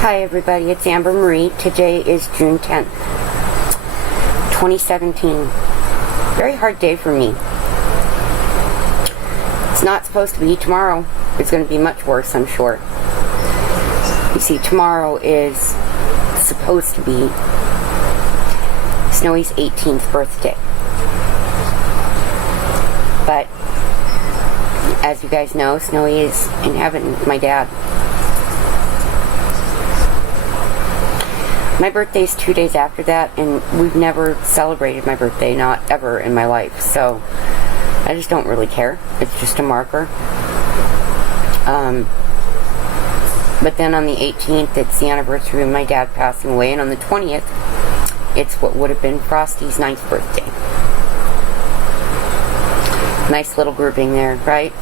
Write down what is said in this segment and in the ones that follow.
Hi everybody, it's Amber Marie. Today is June 10th, 2017. Very hard day for me. It's not supposed to be. Tomorrow is going to be much worse, I'm sure. You see, tomorrow is supposed to be Snowy's 18th birthday. But, as you guys know, Snowy is in heaven with my dad. My birthday's 2 days after that, and we've never celebrated my birthday, not ever in my life, so I just don't really care. It's just a marker. But then on the 18th, it's the anniversary of my dad passing away, and on the 20th, it's what would have been Frosty's 9th birthday. Nice little grouping there, right?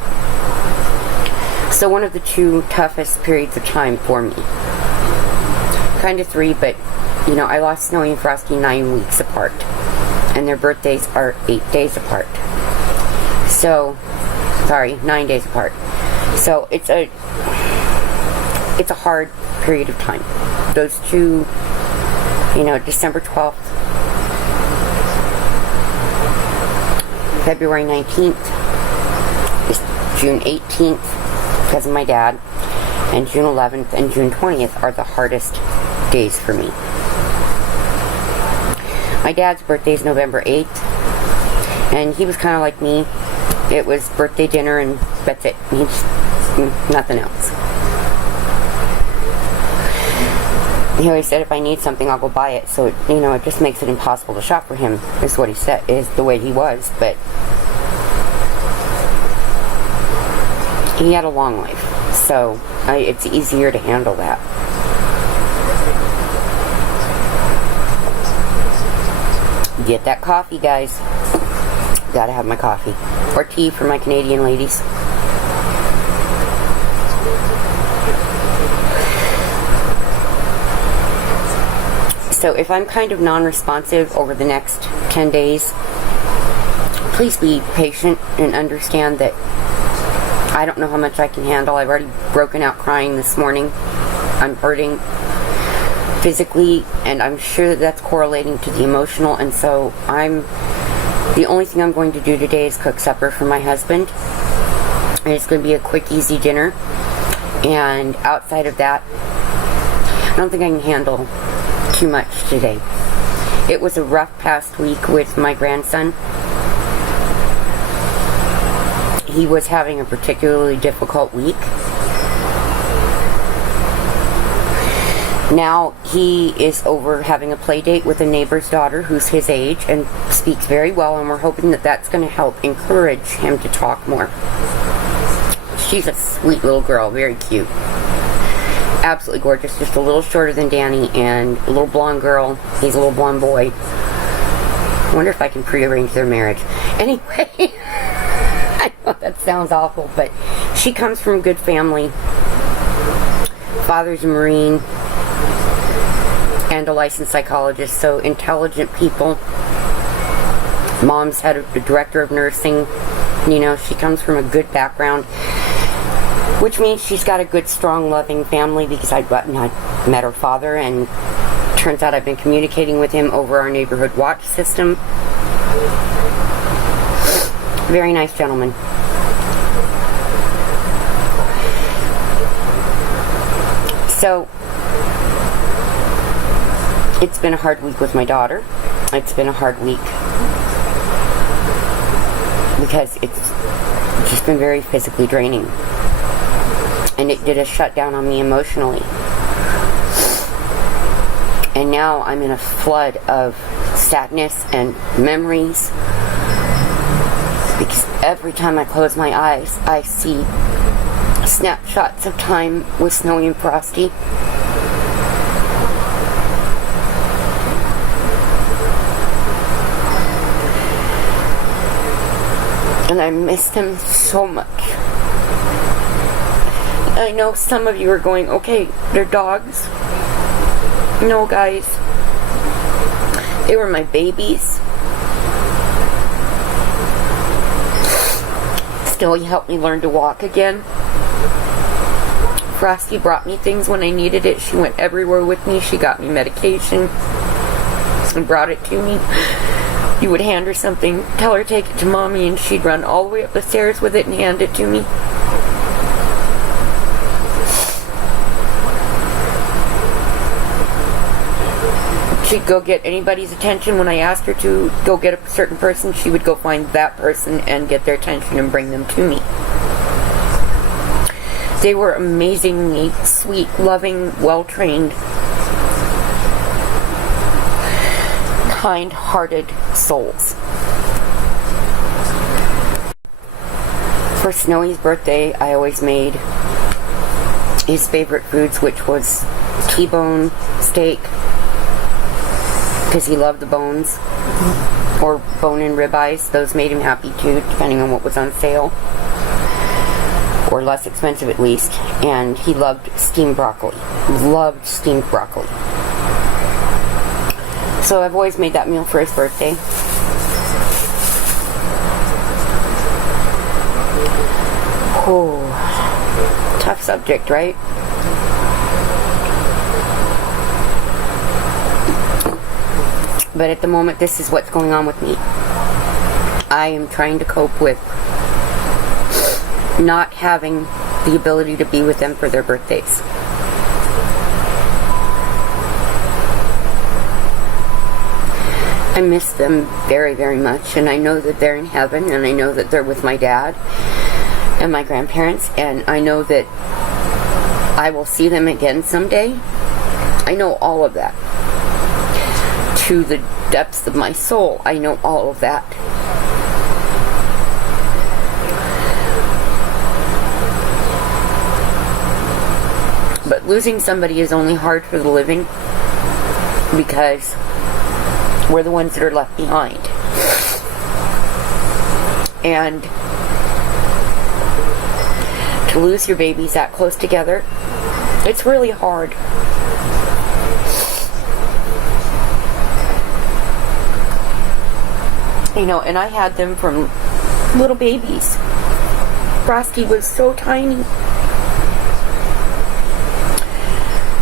So one of the two toughest periods of time for me. Kind of three, but you know, I lost Snowy and Frosty 9 weeks apart, and their birthdays are 8 days apart. So, sorry, 9 days apart. So it's a hard period of time. Those two, you know, December 12th, February 19th, June 18th, because of my dad, and June 11th and June 20th are the hardest days for me. My dad's birthday is November 8th, and he was kind of like me. It was birthday dinner and that's it. He just, nothing else. He always said if I need something I'll go buy it, so it just makes it impossible to shop for him, is what he said, is the way he was, but he had a long life, so it's easier to handle that. Get that coffee, guys. Gotta have my coffee. Or tea for my Canadian ladies. So if I'm kind of non-responsive over the next 10 days, please be patient and understand that I don't know how much I can handle. I've already broken out crying this morning. I'm hurting physically, and I'm sure that that's correlating to the emotional, and so the only thing I'm going to do today is cook supper for my husband, and it's going to be a quick, easy dinner, and outside of that, I don't think I can handle too much today. It was a rough past week with my grandson. He was having a particularly difficult week. Now he is over having a play date with a neighbor's daughter who's his age and speaks very well, and we're hoping that that's going to help encourage him to talk more. She's a sweet little girl, very cute. Absolutely gorgeous, just a little shorter than Danny, and a little blonde girl. He's a little blonde boy. I wonder if I can prearrange their marriage. Anyway, I know that sounds awful, but she comes from a good family. Father's a Marine and a licensed psychologist, so intelligent people. Mom's had a director of nursing. She comes from a good background, which means she's got a good, strong, loving family, because I met her father, and turns out I've been communicating with him over our neighborhood watch system. Very nice gentleman. So, it's been a hard week with my daughter. It's been a hard week because it's just been very physically draining. And it did a shutdown on me emotionally. And now I'm in a flood of sadness and memories, because every time I close my eyes, I see snapshots of time with Snowy and Frosty. And I miss them so much. I know some of you are going, okay, they're dogs. No, guys. They were my babies. Still, he helped me learn to walk again. Frosty brought me things when I needed it. She went everywhere with me. She got me medication and brought it to me. You would hand her something, tell her take it to Mommy, and she'd run all the way up the stairs with it and hand it to me. She'd go get anybody's attention. When I asked her to go get a certain person, she would go find that person and get their attention and bring them to me. They were amazingly sweet, loving, well-trained, kind-hearted souls. For Snowy's birthday, I always made his favorite foods, which was T-bone steak, because he loved the bones, or bone and ribeyes. Those made him happy too, depending on what was on sale, or less expensive at least. And he loved steamed broccoli. Loved steamed broccoli. So I've always made that meal for his birthday. Oh, tough subject, right? But at the moment, this is what's going on with me. I am trying to cope with not having the ability to be with them for their birthdays. I miss them very, very much, and I know that they're in heaven, and I know that they're with my dad and my grandparents, and I know that I will see them again someday. I know all of that. To the depths of my soul, I know all of that. But losing somebody is only hard for the living, because we're the ones that are left behind. And to lose your babies that close together, it's really hard. You know, and I had them from little babies. Frosty was so tiny.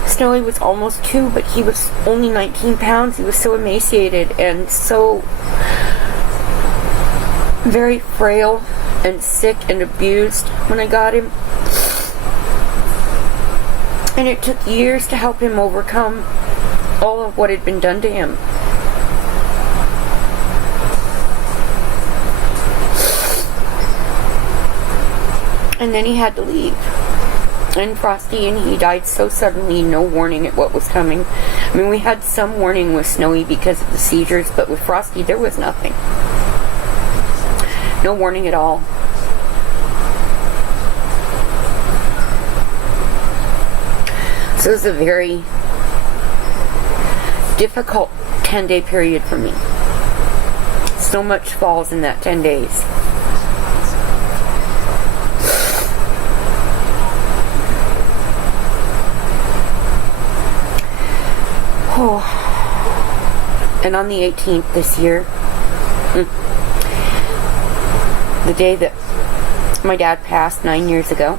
Snowy was almost 2, but he was only 19 pounds. He was so emaciated and so very frail and sick and abused when I got him. And it took years to help him overcome all of what had been done to him. And then he had to leave. And Frosty, and he died so suddenly, no warning at what was coming. I mean, we had some warning with Snowy because of the seizures, but with Frosty, there was nothing. No warning at all. So it was a very difficult 10-day period for me. So much falls in that 10 days. Oh. And on the 18th this year, the day that my dad passed 9 years ago,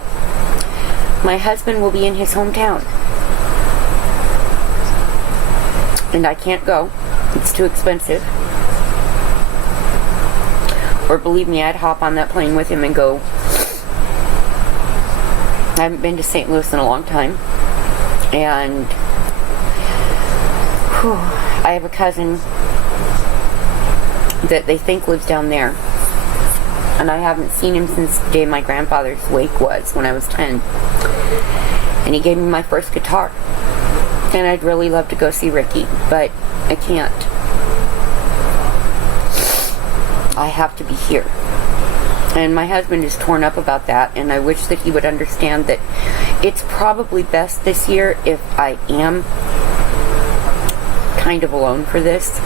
my husband will be in his hometown. And I can't go. It's too expensive. Or believe me, I'd hop on that plane with him and go. I haven't been to St. Louis in a long time. And I have a cousin that they think lives down there. And I haven't seen him since the day my grandfather's wake was, when I was 10. And he gave me my first guitar. And I'd really love to go see Ricky, but I can't. I have to be here. And my husband is torn up about that, and I wish that he would understand that it's probably best this year if I am kind of alone for this,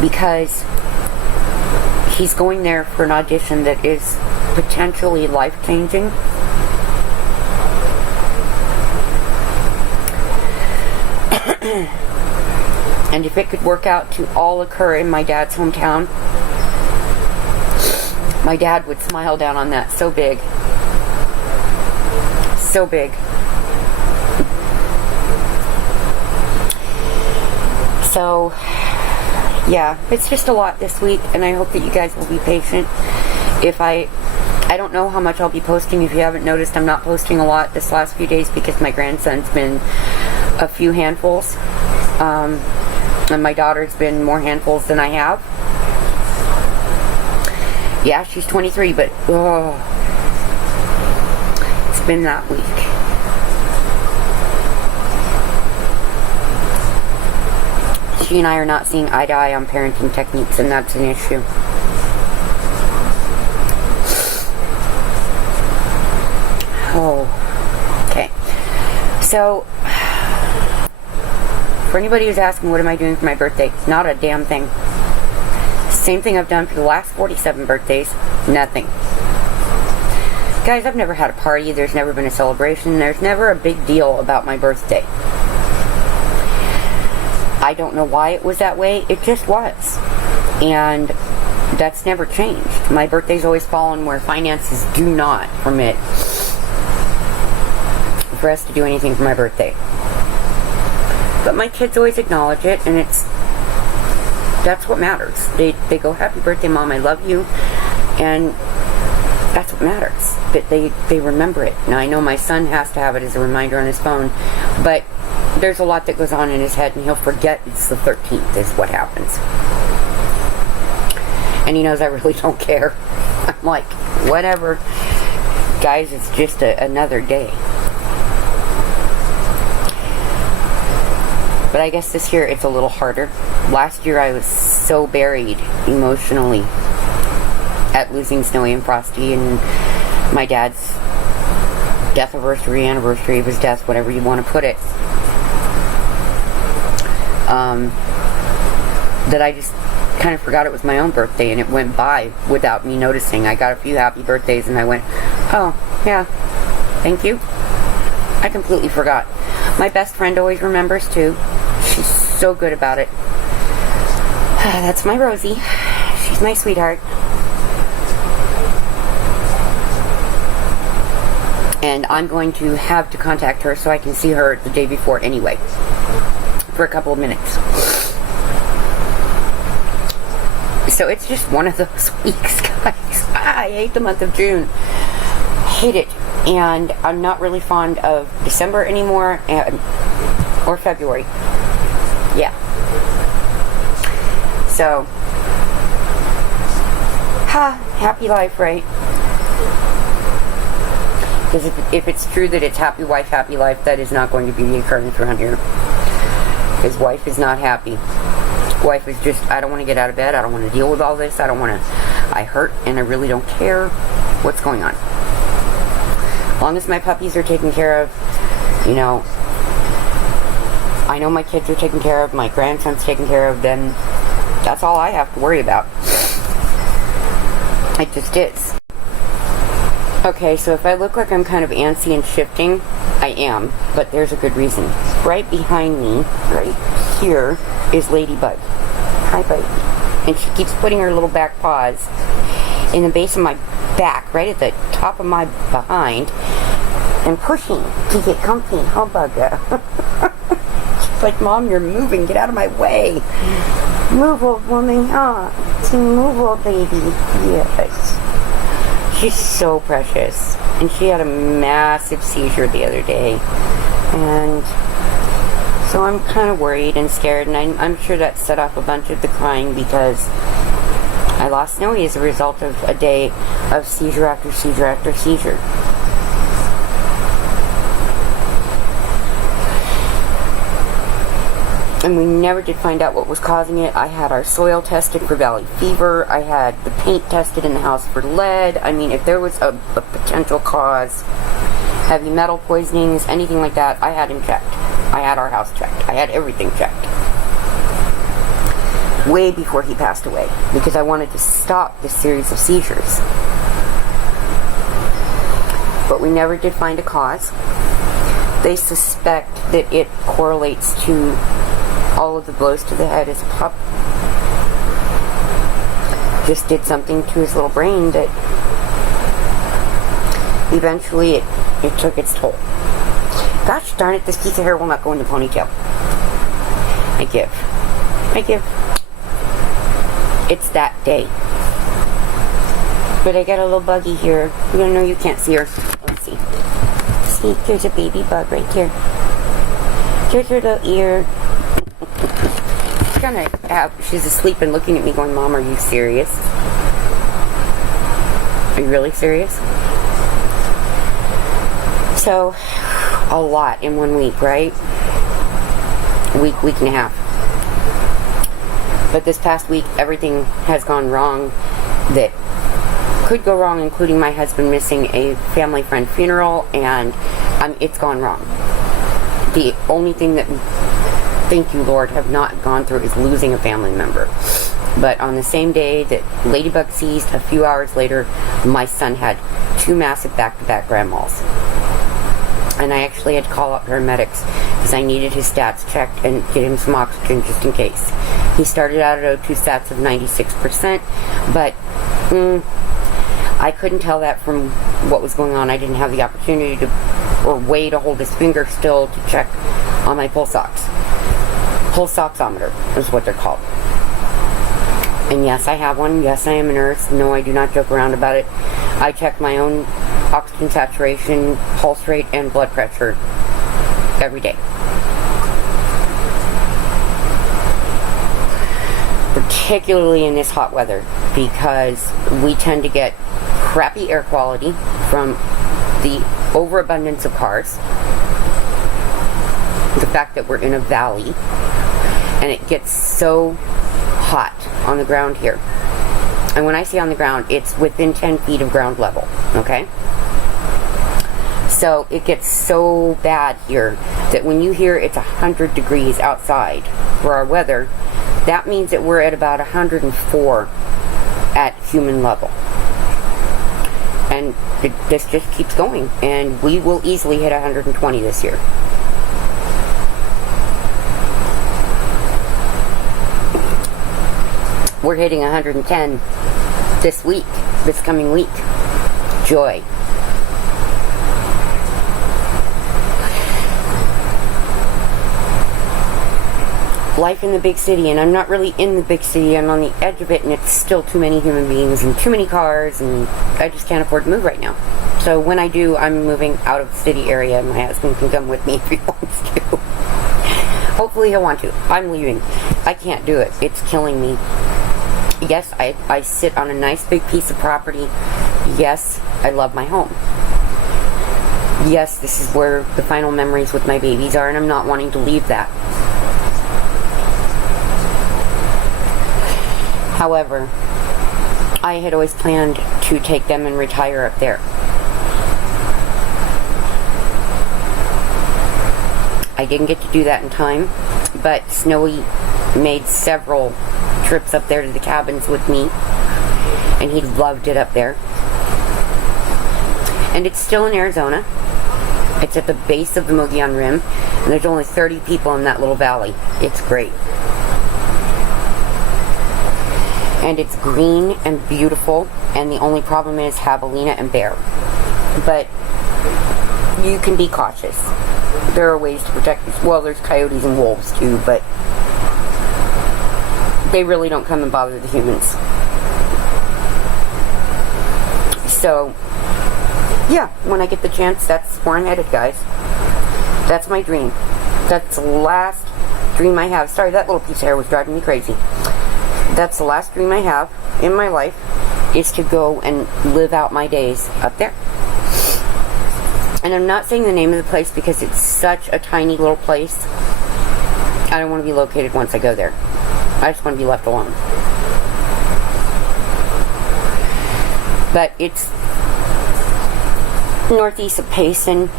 because he's going there for an audition that is potentially life-changing. And if it could work out to all occur in my dad's hometown, my dad would smile down on that so big. so big. So, yeah, it's just a lot this week, and I hope that you guys will be patient. If I don't know how much I'll be posting. If you haven't noticed, I'm not posting a lot this last few days because my grandson's been a few handfuls, and my daughter's been more handfuls than I have. Yeah, she's 23, but it's been that week. She and I are not seeing eye to eye on parenting techniques, and that's an issue. Oh, okay. So, for anybody who's asking what am I doing for my birthday, not a damn thing. Same thing I've done for the last 47 birthdays, nothing. Guys, I've never had a party, there's never been a celebration, there's never a big deal about my birthday. I don't know why it was that way, it just was. And that's never changed. My birthday's always fallen where finances do not permit for us to do anything for my birthday. But my kids always acknowledge it, and that's what matters. They go, happy birthday, Mom, I love you. And that's what matters. But they remember it. Now, I know my son has to have it as a reminder on his phone, but there's a lot that goes on in his head, and he'll forget it's the 13th is what happens. And he knows I really don't care. I'm like, whatever. Guys, it's just another day. But I guess this year it's a little harder. Last year I was so buried emotionally at losing Snowy and Frosty and my dad's anniversary of his death, whatever you want to put it. That I just kind of forgot it was my own birthday, and it went by without me noticing. I got a few happy birthdays and I went, oh, yeah, thank you. I completely forgot. My best friend always remembers too. She's so good about it. That's my Rosie. She's my sweetheart. And I'm going to have to contact her so I can see her the day before anyway. For a couple of minutes. So it's just one of those weeks, guys. I hate the month of June. Hate it. And I'm not really fond of December anymore, or February. Yeah. So, happy life, right? Because if it's true that it's happy wife, happy life, that is not going to be the occurrence around here. His wife is not happy. Wife is just, I don't want to get out of bed. I don't want to deal with all this. I hurt and I really don't care what's going on. As long as my puppies are taken care of, you know, I know my kids are taken care of, my grandson's taken care of, then that's all I have to worry about. It just is. Okay, so if I look like I'm kind of antsy and shifting, I am, but there's a good reason. Right behind me, right here, is Ladybug. Hi, buddy. And she keeps putting her little back paws in the base of my back, right at the top of my behind, and pushing to get comfy. Oh, bugger. She's like, Mom, you're moving. Get out of my way. Move, old woman. Move, old baby. Yes. She's so precious. And she had a massive seizure the other day. And so I'm kind of worried and scared, and I'm sure that set off a bunch of the crying because I lost Snowy as a result of a day of seizure after seizure after seizure. And we never did find out what was causing it. I had our soil tested for valley fever. I had the paint tested in the house for lead. I mean, if there was a potential cause, heavy metal poisonings, anything like that, I had him checked. I had our house checked. I had everything checked. Way before he passed away, because I wanted to stop this series of seizures. But we never did find a cause. They suspect that it correlates to all of the blows to the head as a pup. Just did something to his little brain that eventually it took its toll. Gosh darn it, this piece of hair will not go in the ponytail. I give. It's that day. But I got a little buggy here. No, you can't see her. Let's see. See, there's a baby bug right here. Here's her little ear. She's asleep and looking at me going, Mom, are you serious? Are you really serious? So, a lot in 1 week, right? Week and a half. But this past week, everything has gone wrong that could go wrong, including my husband missing a family friend funeral, and it's gone wrong. The only thing that, thank you Lord, have not gone through is losing a family member. But on the same day that Ladybug seized, a few hours later, my son had 2 massive back-to-back grand mals. And I actually had to call out paramedics because I needed his stats checked and get him some oxygen just in case. He started out at O2 stats of 96%, but I couldn't tell that from what was going on. I didn't have the opportunity to, or way to hold his finger still to check on my pulse ox. Pulse oximeter is what they're called. And yes, I have one. Yes, I am a nurse. No, I do not joke around about it. I check my own oxygen saturation, pulse rate, and blood pressure every day. Particularly in this hot weather, because we tend to get crappy air quality from the overabundance of cars, the fact that we're in a valley, and it gets so hot on the ground here. And when I say on the ground, it's within 10 feet of ground level, okay? So it gets so bad here that when you hear it's 100 degrees outside for our weather, that means that we're at about 104 at human level. And this just keeps going, and we will easily hit 120 this year. We're hitting 110 this coming week. Joy. Life in the big city, and I'm not really in the big city, I'm on the edge of it, and it's still too many human beings and too many cars, and I just can't afford to move right now. So when I do, I'm moving out of the city area, and my husband can come with me if he wants to. Hopefully he'll want to. I'm leaving. I can't do it. It's killing me. Yes, I sit on a nice big piece of property. Yes, I love my home. Yes, this is where the final memories with my babies are, and I'm not wanting to leave that. However, I had always planned to take them and retire up there. I didn't get to do that in time, but Snowy made several trips up there to the cabins with me, and he loved it up there. And it's still in Arizona. It's at the base of the Mogollon Rim, and there's only 30 people in that little valley. It's great. And it's green and beautiful, and the only problem is javelina and bear. But you can be cautious. There are ways to protect yourself. Well, there's coyotes and wolves too, but they really don't come and bother the humans. So, yeah, when I get the chance, that's where I'm headed, guys. That's my dream. That's the last dream I have. Sorry, that little piece of hair was driving me crazy. That's the last dream I have in my life, is to go and live out my days up there. And I'm not saying the name of the place because it's such a tiny little place. I don't want to be located once I go there. I just want to be left alone. But it's northeast of Payson,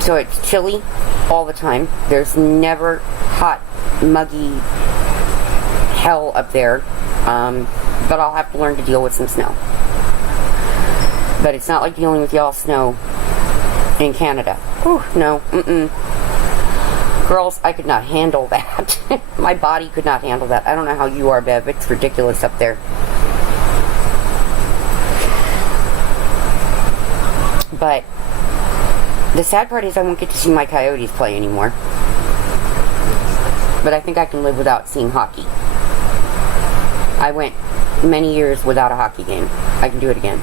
so it's chilly all the time. There's never hot, muggy hell up there, but I'll have to learn to deal with some snow. But it's not like dealing with y'all snow in Canada. Whew, no, Girls, I could not handle that. My body could not handle that. I don't know how you are, Bev. It's ridiculous up there. But the sad part is I won't get to see my Coyotes play anymore. But I think I can live without seeing hockey. I went many years without a hockey game. I can do it again.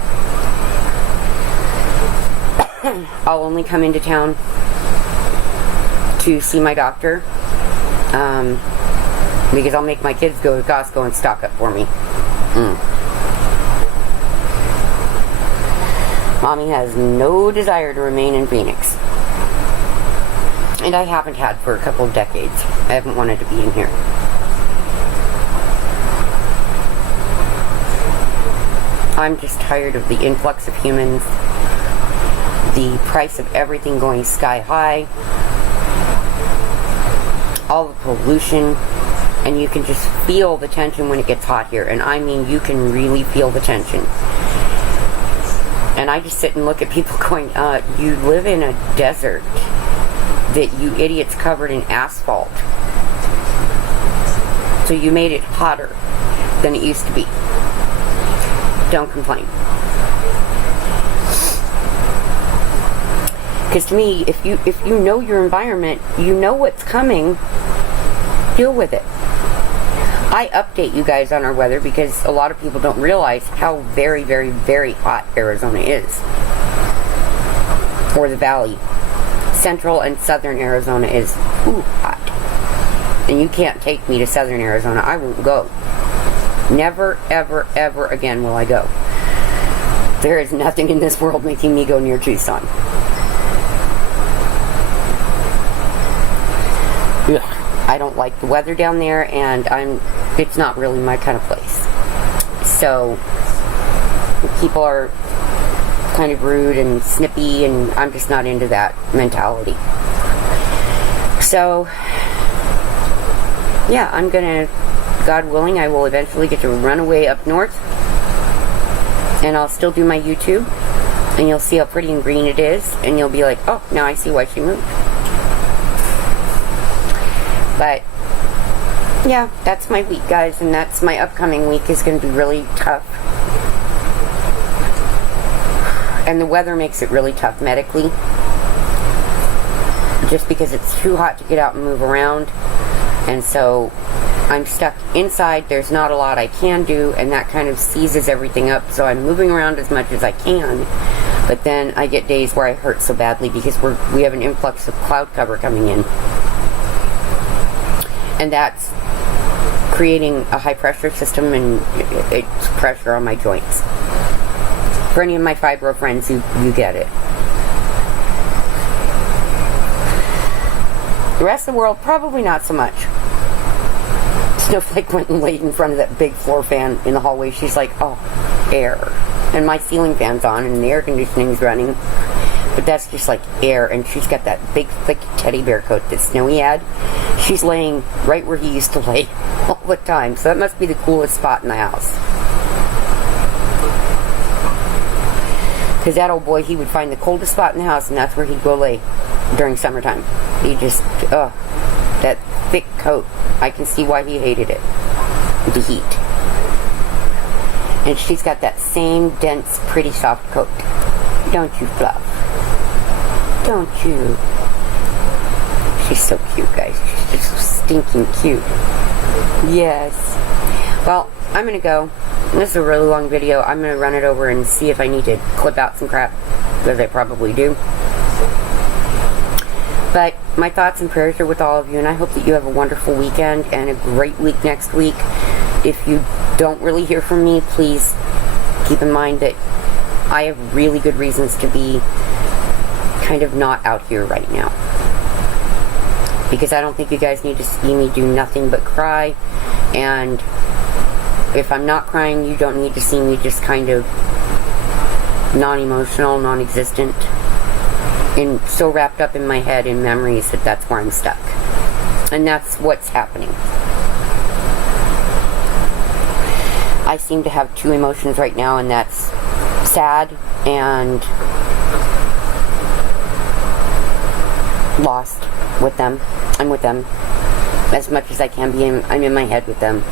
I'll only come into town to see my doctor, because I'll make my kids go to Costco and stock up for me. Mommy has no desire to remain in Phoenix. And I haven't had for a couple of decades. I haven't wanted to be in here. I'm just tired of the influx of humans, the price of everything going sky high, all the pollution, and you can just feel the tension when it gets hot here. And I mean, you can really feel the tension. And I just sit and look at people going, you live in a desert that you idiots covered in asphalt. So you made it hotter than it used to be. Don't complain. Because to me, if you know your environment, you know what's coming, deal with it. I update you guys on our weather because a lot of people don't realize how very, very, very hot Arizona is. Or the valley. Central and southern Arizona is hot. And you can't take me to southern Arizona. I won't go. Never, ever, ever again will I go. There is nothing in this world making me go near Tucson. Ugh. I don't like the weather down there, and it's not really my kind of place. So, people are kind of rude and snippy, and I'm just not into that mentality. So, yeah, I'm gonna, God willing, I will eventually get to run away up north, and I'll still do my YouTube, and you'll see how pretty and green it is, and you'll be like, oh, now I see why she moved. But, yeah, that's my week, guys, and that's my upcoming week is going to be really tough. And the weather makes it really tough medically. Just because it's too hot to get out and move around. And so I'm stuck inside. There's not a lot I can do, and that kind of seizes everything up. So I'm moving around as much as I can. But then I get days where I hurt so badly because we have an influx of cloud cover coming in. And that's creating a high pressure system, and it's pressure on my joints. For any of my fibro friends, you get it. The rest of the world, probably not so much. Snowflake went and laid in front of that big floor fan in the hallway. She's like, oh, air. And my ceiling fan's on and the air conditioning's running. But that's just like air. And she's got that big, thick teddy bear coat that Snowy had. She's laying right where he used to lay all the time. So that must be the coolest spot in the house. Because that old boy, he would find the coldest spot in the house, and that's where he'd go lay during summertime. He just, that thick coat. I can see why he hated it. The heat. And she's got that same dense, pretty soft coat. Don't you, Fluff? Don't you? She's so cute, guys. She's just so stinking cute. Yes. Well, I'm going to go. This is a really long video. I'm going to run it over and see if I need to clip out some crap, because I probably do. But my thoughts and prayers are with all of you, and I hope that you have a wonderful weekend and a great week next week. If you don't really hear from me, please keep in mind that I have really good reasons to be kind of not out here right now. Because I don't think you guys need to see me do nothing but cry, and if I'm not crying, you don't need to see me just kind of non-emotional, non-existent, and so wrapped up in my head in memories that that's where I'm stuck. And that's what's happening. I seem to have two emotions right now, and that's sad and lost with them. I'm with them as much as I can be. I'm in my head with them.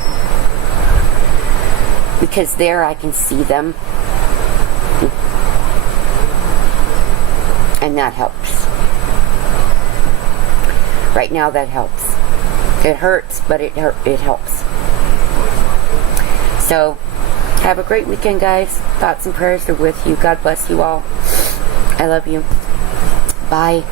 Because there I can see them. And that helps. Right now that helps. It hurts, but it helps. So, have a great weekend, guys. Thoughts and prayers are with you. God bless you all. I love you. Bye.